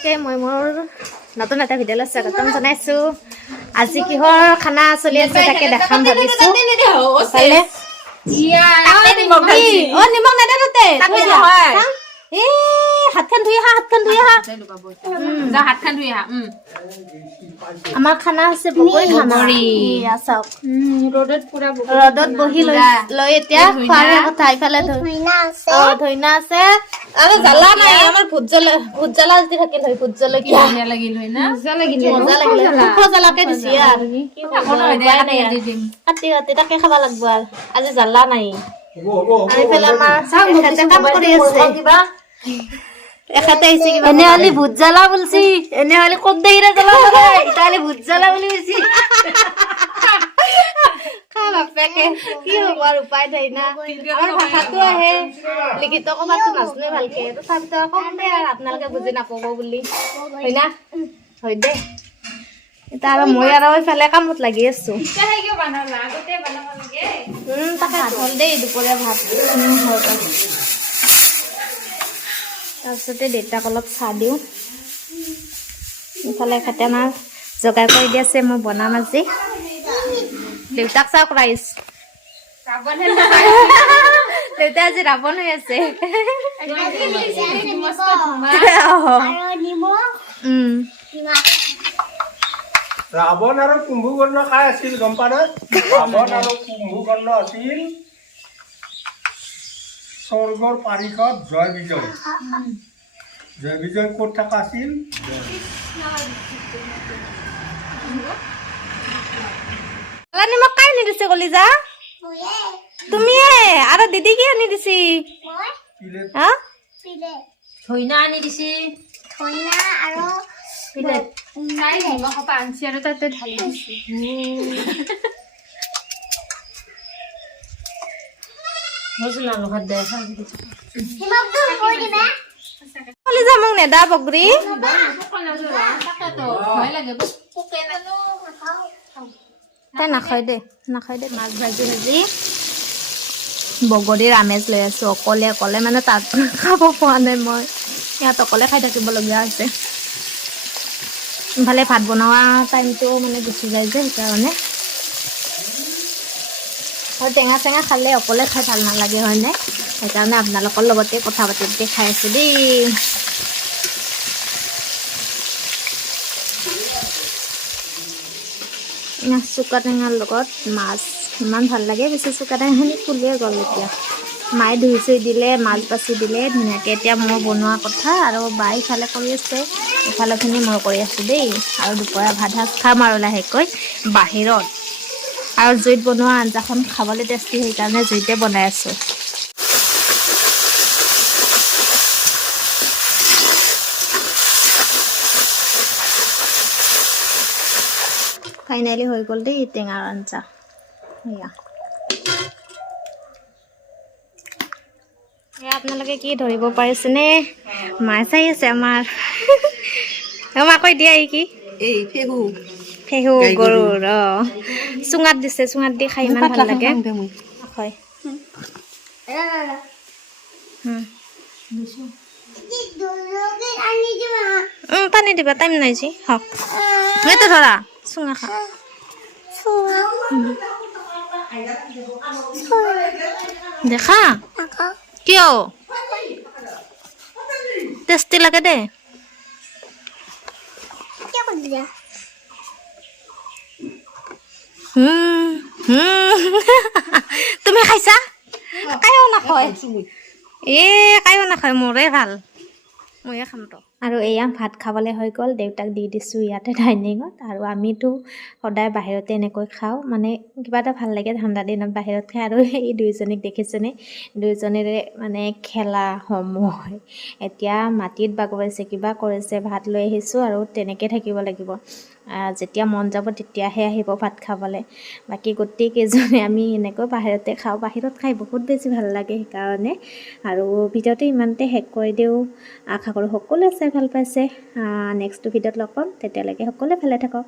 ওকে মই মোৰ নতুন এটা ভিডিঅ'লৈ স্বাগতম জনাইছোঁ। আজি কিহৰ খানা চলি আছে তাকে দেখাম ভাবিছোঁ। নিমখ নেদে তাতে হাতখন ধুই আহা হাতখন ধুই আহা হাতখন ধুই আহা আমাৰ খানা হৈছে পকৰী খানা। এয়া চাওক। ৰ'দত পুৰা ৰ'দত বহি লৈ লৈ এতিয়া খোৱাৰ কথা ইফালে ধইনা আছে। আৰু জ্বালা নাই আমাৰ ভোট জ্বলা ভোট জ্বালা যদি থাকিল হয় ভোট জলকীয়া ধুনীয়া লাগিল হয় না? মজা লাগিলে। সুখ জ্বালাকে দিছি আৰু। কাটি কাটি তাকে খাব লাগব আৰু। আজি জ্বালা নাই। আৰু ইফালে আমাৰ কাম কৰি আছে। এখেতে আহিছে কিবা এনে হলে ভোট জ্বালা বলছি। এনে হলে ক'ত দেহিৰে জ্বালা জ্বালা এটা হলে ভোট জ্বালা বুলি কৈছি খা বাপেকে কি হ'ব আৰু উপায় নাই না। ভাষাটো আহে। লিখিত ক'বাতো নাজানে ভালকে। কম দে আপোনালোকে বুজি নাপাব বুলি। হয় না? হয় দে। আৰু মই আৰু এইফালে কামত লাগি আছো। তাকে। হ'ল দেই দুপৰীয়া ভাত। তাৰপিছতে দেউতাক অলপ চাহ দিওঁ। ইফালে এখেতে আমাৰ যোগাৰ কৰি দি আছে, মই বনাম আজি। দেউতাক চাওক ৰাইচ দেউতা আজি ৰাৱণ হৈ আছে। ৰাৱণ আৰু কুম্ভকৰ্ণ খাই আছিল, গম পা না ৰাৱণ আৰু কুম্ভকৰ্ণ আছিল। স্বৰ্গৰ পাৰিষদ জয় বিজয়। জয় বিজয় ক'ত থকা আছিল? নিমখ কাই আনি দিছে কলিজা তুমিয়ে আৰু দিদি কি আনি দিছি? হা? ধইনা আনি দিছি। তাই নিমখ পৰা আনছি আৰু তাতে ঢালি দিছি। কলিজা মোক নেদা বগৰী তাকেতো ভয় লাগে পোকে না তাই নাখায় দে নাখায় দে, মাছ ভাজি ভাজি। বগৰীৰ আমেজ লৈ আছো, অকলে অকলে মানে তাত খাব পোৱা নাই মই। ইয়াত অকলে খাই থাকিবলগীয়া হৈছে। ইফালে ভাত বনোৱা টাইমটো মানে গুচি যায় যে, সেইকাৰণে। আৰু টেঙা চেঙা খালে অকলে খাই ভাল নালাগে হয়নে? সেইকাৰণে আপোনালোকৰ লগতে কথা পাতি পাতি খাই আছো দেই। চুকা টেঙাৰ লগত মাছ ইমান ভাল লাগে। বেছি চুকা টেঙাখিনি ফুলিয়ে গ'ল এতিয়া। মায়ে ধুই চুই দিলে মাছ বাছি দিলে ধুনীয়াকৈ এতিয়া মই বনোৱা কথা আৰু বাই ইফালে কৰি আছে। ইফালেখিনি মই কৰি আছোঁ দেই। আৰু দুপৰীয়া ভাত সাজ খাম আৰু লাহেকৈ। বাহিৰত। আৰু জুইত বনোৱা আঞ্জাখন খাবলৈ টেষ্টি সেইকাৰণে জুইতে বনাই আছোঁ। ফাইনেলি হৈ গ'ল দেই টেঙাৰ আঞ্জা। এয়া এয়া আপোনালোকে কি ধৰিব পাৰিছেনে? মাছ চাই আছে আমাৰ। অ মা কৈ দিয়া এই কি? এই ফেহু ফেহু গৰুৰ অ। চুঙাত দিছে চুঙাত দি খাই ইমান ভালো লাগে। হয় পানী দিবা টাইম নাই যি হওক। এইটো ধৰা চুঙা খা। দেখা? কিয়? টেষ্টি লাগে দে। হুম, হুম। তুমি খাইছা? কায়ো নাখায়। এ কায়ো নাখায় মোৰে ভালো। আৰু এয়া ভাত খাবলৈ হৈ গ'ল দেউতাক দি দিছোঁ ইয়াতে ডাইনিঙত আৰু আমিতো সদায় বাহিৰতে এনেকৈ খাওঁ মানে কিবা এটা ভাল লাগে ঠাণ্ডা দিনত বাহিৰত খাই। আৰু এই দুইজনীক দেখিছেনে? দুইজনীৰে মানে খেলা সময়। এতিয়া মাটিত বাগৰাইছে কিবা কৰিছে ভাত লৈ আহিছোঁ আৰু তেনেকৈ থাকিব লাগিব। যেতিয়া মন যাব তেতিয়াহে আহিব ভাত খাবলৈ। বাকী গোটেইকেইজনে আমি এনেকৈ বাহিৰতে খাওঁ বাহিৰত খাই বহুত বেছি ভাল লাগে সেইকাৰণে। আৰু ভিডিঅ'টো ইমানতে শেষ কৰি দিওঁ। আশা কৰোঁ সকলোৱে চাই ভাল পাইছে। নেক্সট ভিডিঅ'ত লগ পাম। তেতিয়ালৈকে সকলোৱে ভালে থাকক।